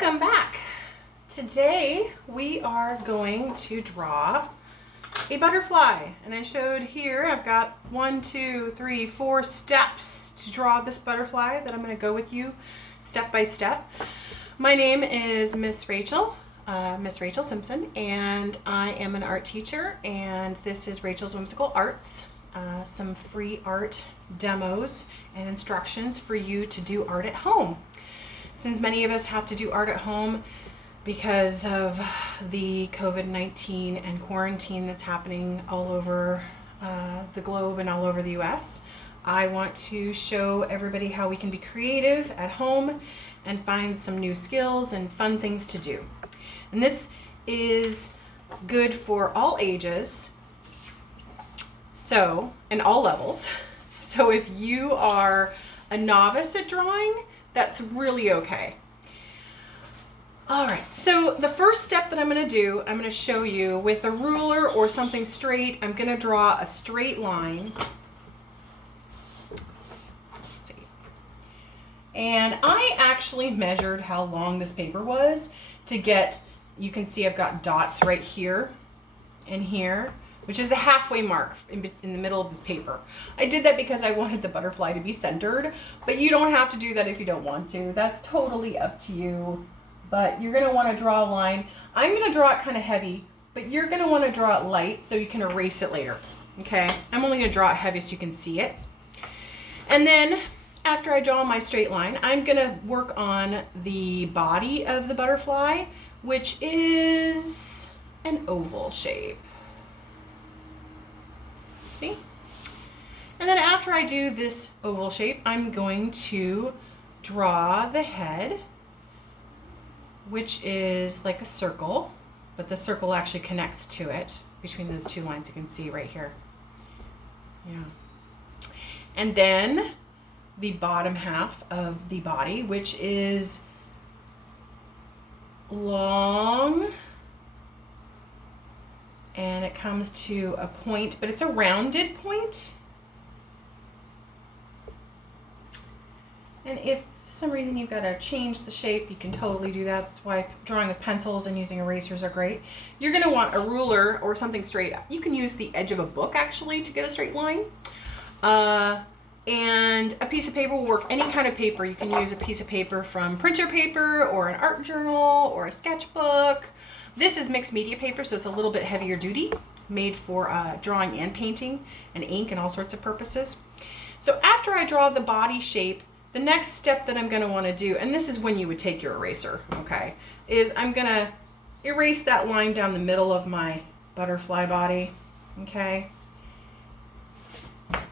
Welcome back. Today we are going to draw a butterfly, and I showed here I've got 1, 2, 3, 4 steps to draw this butterfly that I'm going to go with you step by step. My name is Miss Rachel Simpson, and I am an art teacher, and this is Rachel's Whimsical Arts, some free art demos and instructions for you to do art at home. Since many of us have to do art at home because of the COVID-19 and quarantine that's happening all over the globe and all over the US, I want to show everybody how we can be creative at home and find some new skills and fun things to do. And this is good for all ages, and all levels. So if you are a novice at drawing, that's really okay. All right, so the first step that I'm going to do, I'm going to show you with a ruler or something straight. I'm going to draw a straight line. Let's see. And I actually measured how long this paper was to get, you can see I've got dots right here and here, which is the halfway mark in the middle of this paper. I did that because I wanted the butterfly to be centered, but you don't have to do that if you don't want to. That's totally up to you, but you're gonna wanna draw a line. I'm gonna draw it kind of heavy, but you're gonna wanna draw it light so you can erase it later, okay? I'm only gonna draw it heavy so you can see it. And then after I draw my straight line, I'm gonna work on the body of the butterfly, which is an oval shape. See? And then after I do this oval shape, I'm going to draw the head, which is like a circle, but the circle actually connects to it between those two lines you can see right here. Yeah. And then the bottom half of the body, which is long, and it comes to a point, but it's a rounded point. And if for some reason you've got to change the shape, you can totally do that. That's why drawing with pencils and using erasers are great. You're going to want a ruler or something straight. You can use the edge of a book actually to get a straight line. And a piece of paper will work. Any kind of paper. You can use a piece of paper from printer paper or an art journal or a sketchbook. This is mixed media paper, so it's a little bit heavier duty, made for drawing and painting and ink and all sorts of purposes. So after I draw the body shape, the next step that I'm going to want to do, and this is when you would take your eraser, okay, is I'm going to erase that line down the middle of my butterfly body, okay?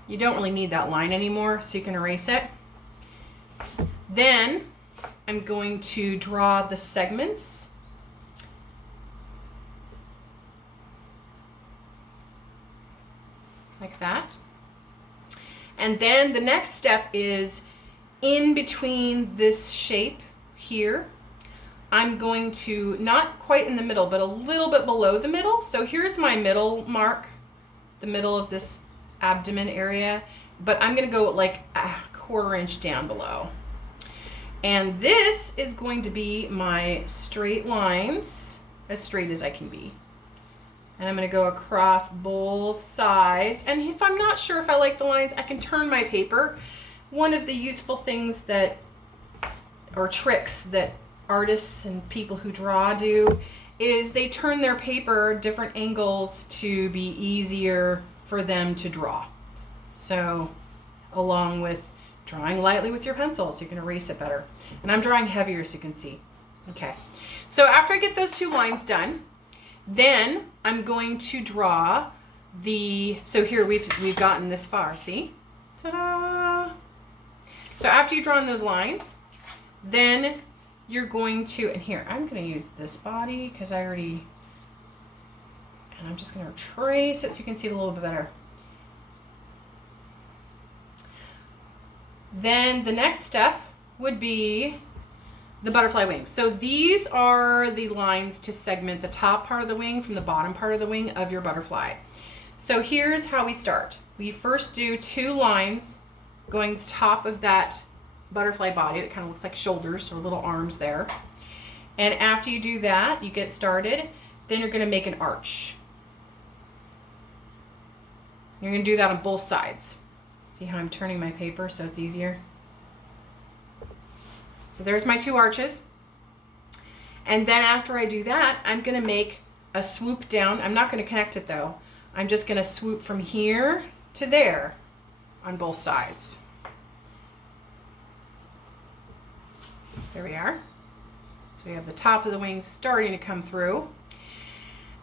You don't really need that line anymore, so you can erase it. Then I'm going to draw the segments. Like that. And then the next step is in between this shape here, I'm going to, not quite in the middle, but a little bit below the middle. So here's my middle mark, the middle of this abdomen area, but I'm going to go like a 1/4 inch down below. And this is going to be my straight lines, as straight as I can be. And I'm going to go across both sides. And if I'm not sure if I like the lines, I can turn my paper. One of the useful things or tricks that artists and people who draw do is they turn their paper different angles to be easier for them to draw. So along with drawing lightly with your pencil so you can erase it better. And I'm drawing heavier so you can see. Okay. So after I get those two lines done, then I'm going to draw so here we've gotten this far, see? Ta-da! So after you've drawn those lines, then you're going to, and here, I'm going to use this body because and I'm just going to trace it so you can see it a little bit better. Then the next step would be the butterfly wings. So these are the lines to segment the top part of the wing from the bottom part of the wing of your butterfly. So here's how we start. We first do 2 lines going to the top of that butterfly body that kind of looks like shoulders or little arms there. And after you do that, you get started, then you're going to make an arch. You're going to do that on both sides. See how I'm turning my paper so it's easier? So there's my 2 arches. And then after I do that, I'm going to make a swoop down. I'm not going to connect it though. I'm just going to swoop from here to there on both sides. There we are. So we have the top of the wings starting to come through.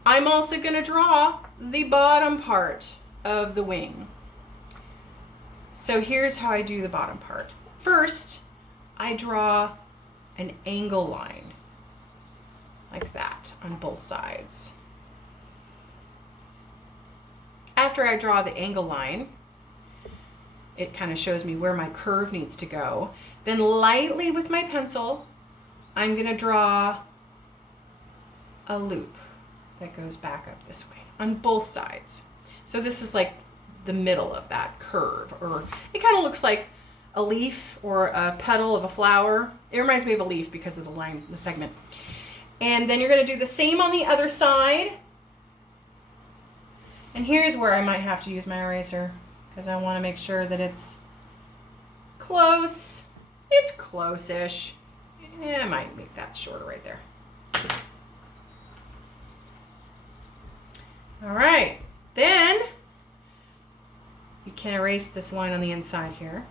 I'm also going to draw the bottom part of the wing. So here's how I do the bottom part. First, I draw an angle line like that on both sides. After I draw the angle line, it kind of shows me where my curve needs to go. Then lightly with my pencil, I'm going to draw a loop that goes back up this way on both sides. So this is like the middle of that curve, or it kind of looks like a leaf or a petal of a flower. It reminds me of a leaf because of the line, the segment. And then you're going to do the same on the other side. And here's where I might have to use my eraser because I want to make sure that it's close. It's close-ish. Yeah, I might make that shorter right there. All right, then you can erase this line on the inside here.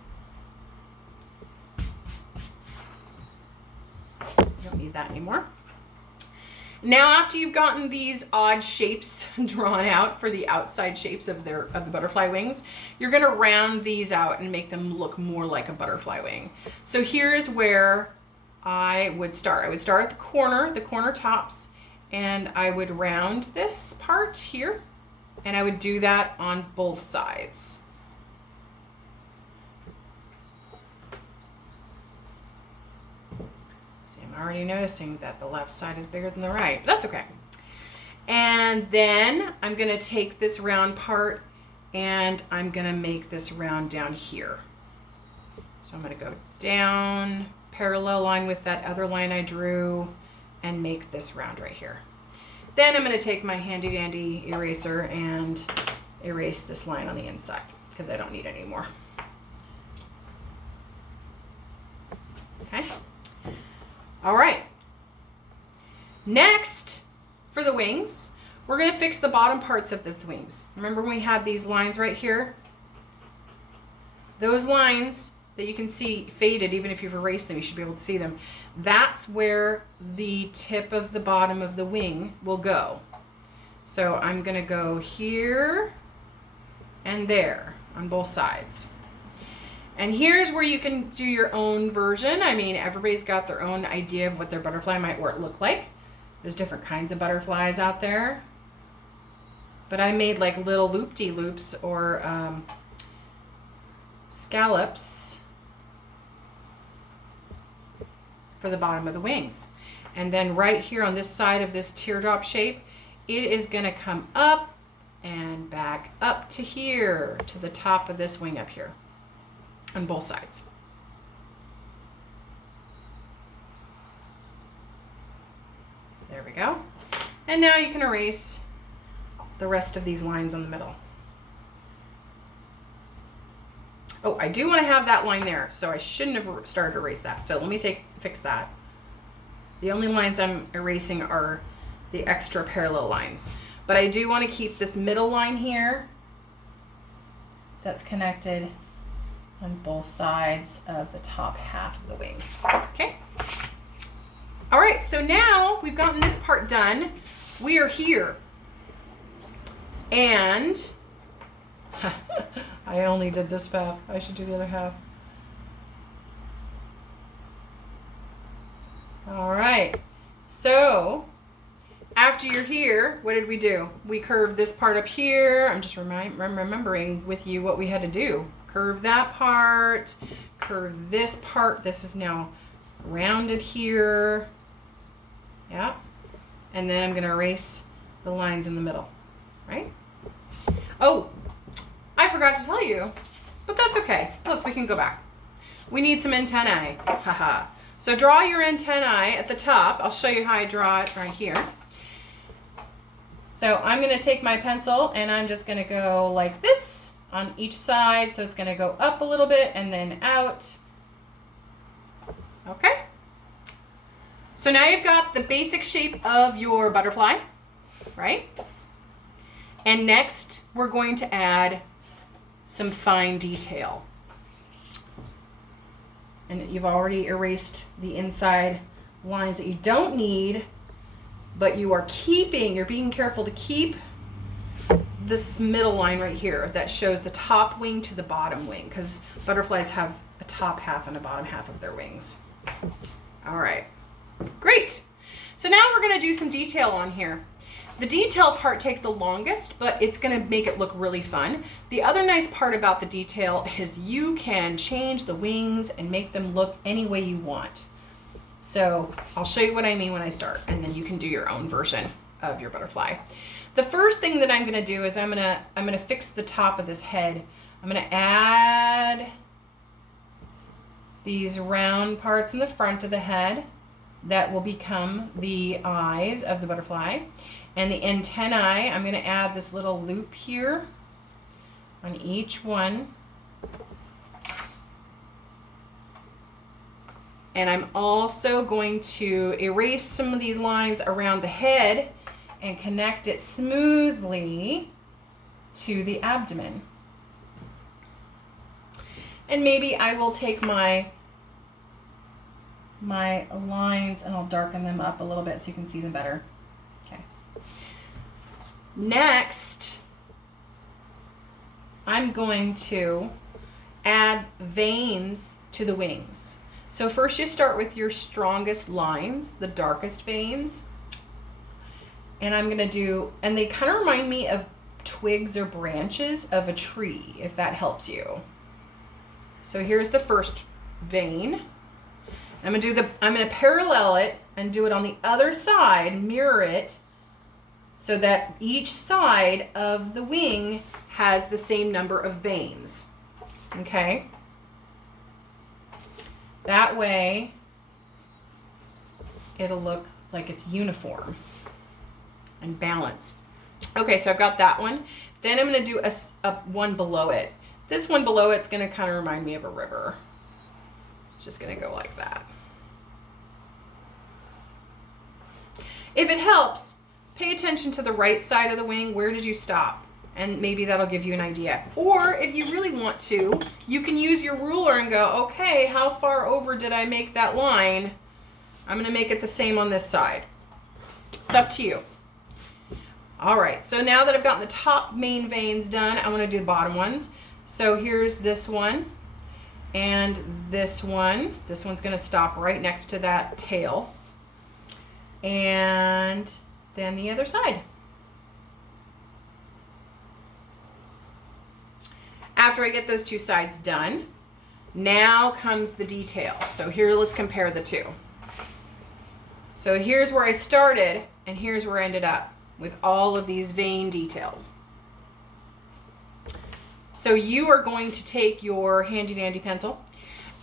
You don't need that anymore. Now, after you've gotten these odd shapes drawn out for the outside shapes of the butterfly wings, you're going to round these out and make them look more like a butterfly wing. So here's where I would start. I would start at the corner tops, and I would round this part here, and I would do that on both sides. I'm already noticing that the left side is bigger than the right, but that's okay. And then I'm going to take this round part and I'm going to make this round down here. So I'm going to go down, parallel line with that other line I drew, and make this round right here. Then I'm going to take my handy dandy eraser and erase this line on the inside because I don't need any more. Okay. All right, next for the wings, we're going to fix the bottom parts of this wings. Remember when we had these lines right here? Those lines that you can see faded, even if you've erased them, you should be able to see them. That's where the tip of the bottom of the wing will go. So I'm going to go here and there on both sides. And here's where you can do your own version. I mean, everybody's got their own idea of what their butterfly might look like. There's different kinds of butterflies out there. But I made like little loop-de-loops or scallops for the bottom of the wings. And then right here on this side of this teardrop shape, it is going to come up and back up to here, to the top of this wing up here. On both sides. There we go. And now you can erase the rest of these lines on the middle. Oh, I do want to have that line there, so I shouldn't have started to erase that. So let me fix that. The only lines I'm erasing are the extra parallel lines. But I do want to keep this middle line here that's connected on both sides of the top half of the wings. Okay. All right, so now we've gotten this part done. We are here. And I only did this half. I should do the other half. All right. So after you're here, what did we do? We curved this part up here. I'm just remembering with you what we had to do. Curve that part, curve this part. This is now rounded here. Yeah. And then I'm going to erase the lines in the middle, right? Oh, I forgot to tell you, but that's okay. Look, we can go back. We need some antennae. Haha. So draw your antennae at the top. I'll show you how I draw it right here. So I'm going to take my pencil and I'm just going to go like this on each side. So it's going to go up a little bit and then out. Okay. So now you've got the basic shape of your butterfly, right? And next we're going to add some fine detail. And you've already erased the inside lines that you don't need, but you are keeping, you're being careful to keep this middle line right here that shows the top wing to the bottom wing, because butterflies have a top half and a bottom half of their wings. All right, great. So now we're gonna do some detail on here. The detail part takes the longest, but it's gonna make it look really fun. The other nice part about the detail is you can change the wings and make them look any way you want. So I'll show you what I mean when I start, and then you can do your own version of your butterfly. The first thing that I'm gonna do is I'm gonna fix the top of this head. I'm gonna add these round parts in the front of the head that will become the eyes of the butterfly. And the antennae, I'm going to add this little loop here on each one. And I'm also going to erase some of these lines around the head and connect it smoothly to the abdomen. And maybe I will take my lines and I'll darken them up a little bit so you can see them better. Okay. Next, I'm going to add veins to the wings. So first you start with your strongest lines, the darkest veins. And I'm gonna do, and they kind of remind me of twigs or branches of a tree, if that helps you. So here's the first vein. I'm gonna parallel it and do it on the other side, mirror it, so that each side of the wing has the same number of veins. Okay? That way, it'll look like it's uniform and balanced. Okay, so I've got that one. Then I'm gonna do a one below it. This one below it's gonna kind of remind me of a river. It's just gonna go like that. If it helps, pay attention to the right side of the wing. Where did you stop? And maybe that'll give you an idea. Or if you really want to, you can use your ruler and go, okay, how far over did I make that line? I'm gonna make it the same on this side. It's up to you. All right, so now that I've gotten the top main veins done, I wanna do the bottom ones. So here's this one and this one. This one's gonna stop right next to that tail. And then the other side. After I get those two sides done, now comes the detail. So here, let's compare the two. So here's where I started and here's where I ended up with all of these vein details. So you are going to take your handy dandy pencil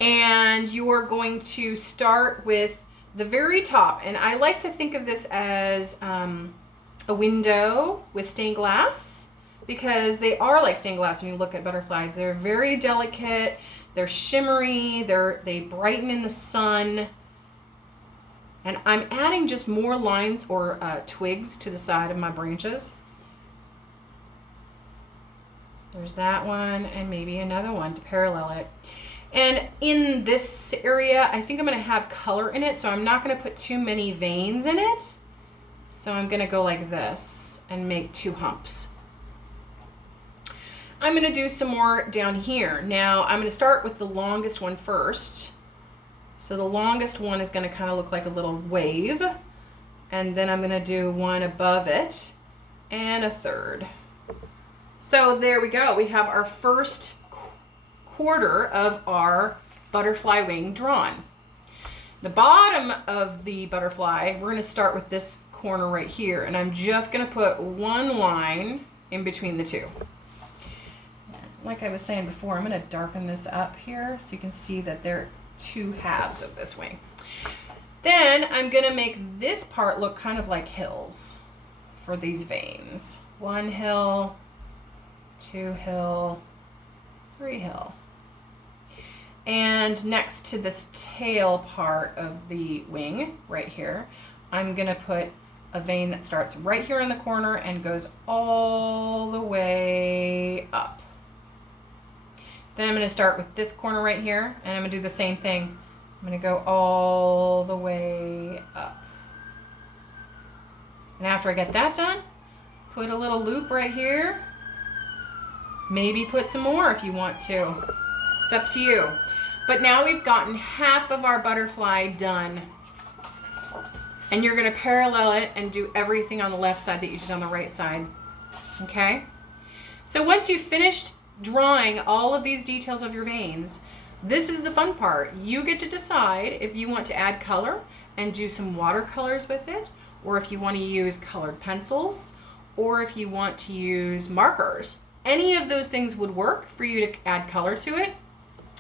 and you are going to start with the very top, and I like to think of this as a window with stained glass, because they are like stained glass when you look at butterflies. They're very delicate, they're shimmery, they brighten in the sun. And I'm adding just more lines or twigs to the side of my branches. There's that one and maybe another one to parallel it. And in this area, I think I'm gonna have color in it, so I'm not gonna put too many veins in it. So I'm gonna go like this and make two humps. I'm gonna do some more down here. Now I'm gonna start with the longest one first. So the longest one is gonna kind of look like a little wave. And then I'm gonna do one above it and a third. So there we go. We have our first quarter of our butterfly wing drawn. The bottom of the butterfly, we're going to start with this corner right here, and I'm just going to put one line in between the two. Like I was saying before, I'm going to darken this up here so you can see that there are two halves of this wing. Then I'm gonna make this part look kind of like hills for these veins. 1 hill, 2 hill, 3 hill. And next to this tail part of the wing right here, I'm gonna put a vein that starts right here in the corner and goes all the way up. Then I'm gonna start with this corner right here, and I'm gonna do the same thing. I'm gonna go all the way up. And after I get that done, put a little loop right here. Maybe put some more if you want to. It's up to you. But now we've gotten half of our butterfly done. And you're gonna parallel it and do everything on the left side that you did on the right side, okay? So once you've finished drawing all of these details of your veins, this is the fun part. You get to decide if you want to add color and do some watercolors with it, or if you want to use colored pencils, or if you want to use markers. Any of those things would work for you to add color to it.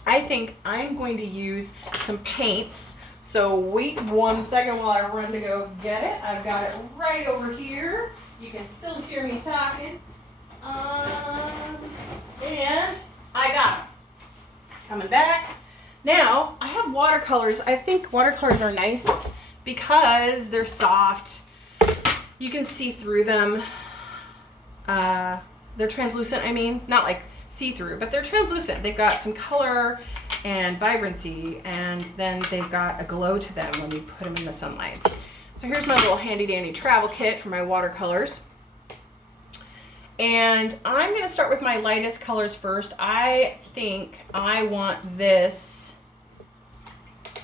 I think I'm going to use some paints. So wait 1 second while I run to go get it. I've got it right over here. You can still hear me talking. And I got it. Coming back. Now, I have watercolors. I think watercolors are nice because they're soft. You can see through them. They're translucent, I mean. Not like see-through, but they're translucent. They've got some color and vibrancy, and then they've got a glow to them when we put them in the sunlight. So here's my little handy-dandy travel kit for my watercolors. And I'm going to start with my lightest colors first. I think I want this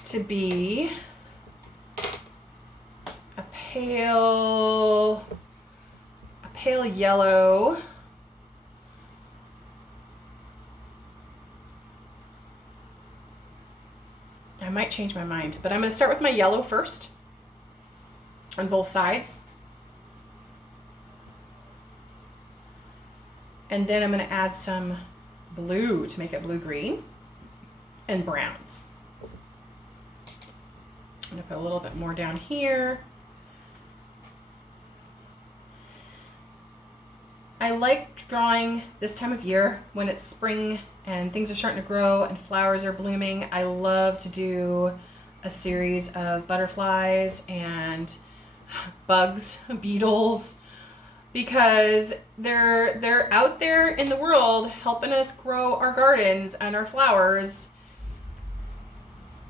to be a pale yellow. I might change my mind, but I'm going to start with my yellow first on both sides. And then I'm going to add some blue to make it blue-green and browns. I'm going to put a little bit more down here. I like drawing this time of year when it's spring and things are starting to grow and flowers are blooming. I love to do a series of butterflies and bugs, beetles, because they're out there in the world helping us grow our gardens and our flowers.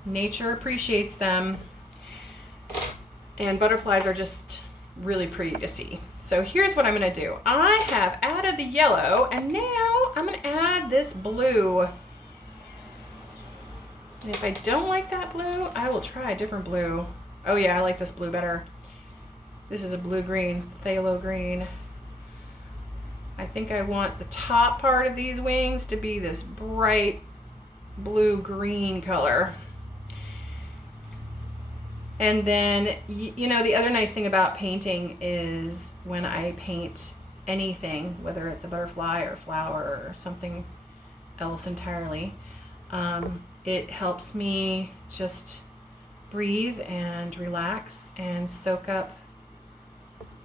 Nature appreciates them, and butterflies are just really pretty to see. So here's what I'm going to do. I have added the yellow, and now I'm going to add this blue. And if I don't like that blue, I will try a different blue. Oh yeah, I like this blue better. This is a blue-green, phthalo green. I think I want the top part of these wings to be this bright blue-green color. And then, you know, the other nice thing about painting is when I paint anything, whether it's a butterfly or a flower or something else entirely, it helps me just breathe and relax and soak up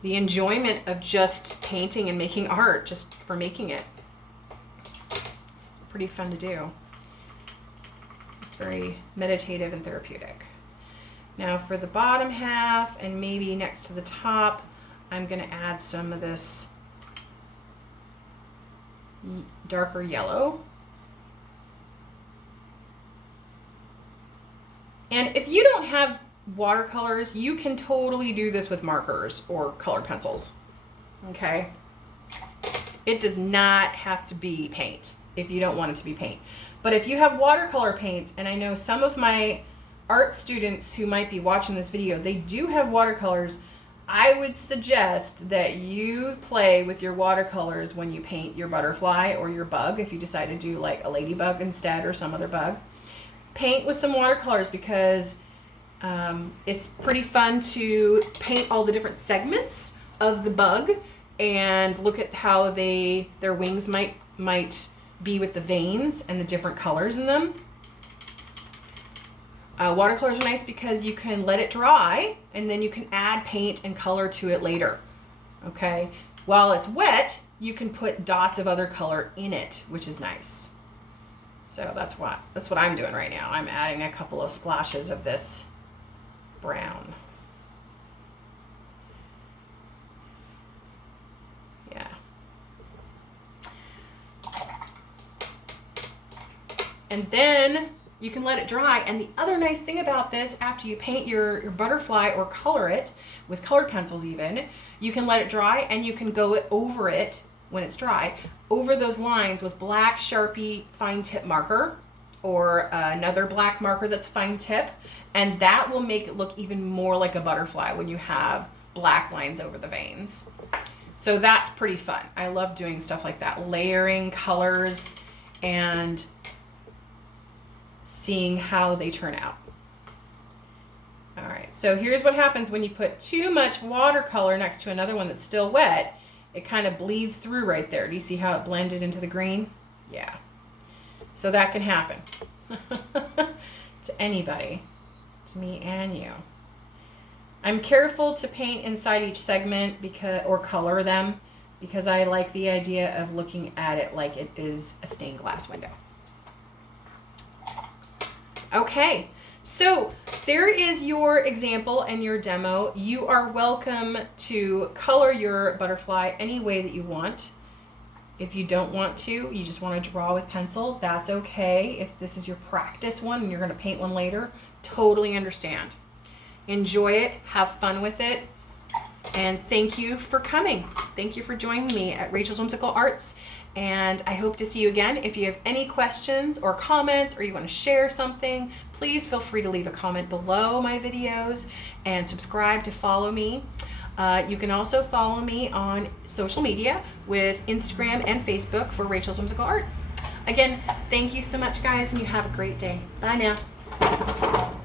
the enjoyment of just painting and making art just for making it. Pretty fun to do. It's very meditative and therapeutic. Now for the bottom half and maybe next to the top, I'm going to add some of this darker yellow. And if you don't have watercolors, you can totally do this with markers or colored pencils. Okay? It does not have to be paint if you don't want it to be paint. But if you have watercolor paints, and I know some of my art students who might be watching this video, they do have watercolors, I would suggest that you play with your watercolors when you paint your butterfly or your bug. If you decide to do like a ladybug instead or some other bug, paint with some watercolors, because it's pretty fun to paint all the different segments of the bug and look at how their wings might be with the veins and the different colors in them. Watercolors are nice because you can let it dry and then you can add paint and color to it later. Okay, while it's wet, you can put dots of other color in it, which is nice. So that's what I'm doing right now. I'm adding a couple of splashes of this brown. Yeah. And then you can let it dry. And the other nice thing about this, after you paint your butterfly or color it with colored pencils even, you can let it dry and you can go over it when it's dry, over those lines with black Sharpie fine tip marker or another black marker that's fine tip. And that will make it look even more like a butterfly when you have black lines over the veins. So that's pretty fun. I love doing stuff like that, layering colors and seeing how they turn out. All right, so here's what happens when you put too much watercolor next to another one that's still wet. It kind of bleeds through right there. Do you see how it blended into the green? Yeah. So that can happen to anybody, to me and you. I'm careful to paint inside each segment or color them because I like the idea of looking at it like it is a stained glass window. Okay, so there is your example and your demo. You are welcome to color your butterfly any way that you want. If you don't want to, you just want to draw with pencil, that's okay. If this is your practice one and you're going to paint one later, totally understand. Enjoy it, have fun with it, and thank you for coming. Thank you for joining me at Rachel's Whimsical Arts, and I hope to see you again. If you have any questions or comments or you want to share something, please feel free to leave a comment below my videos and subscribe to follow me. You can also follow me on social media with Instagram and Facebook for Rachel's Whimsical Arts. Again, thank you so much, guys, and you have a great day. Bye now.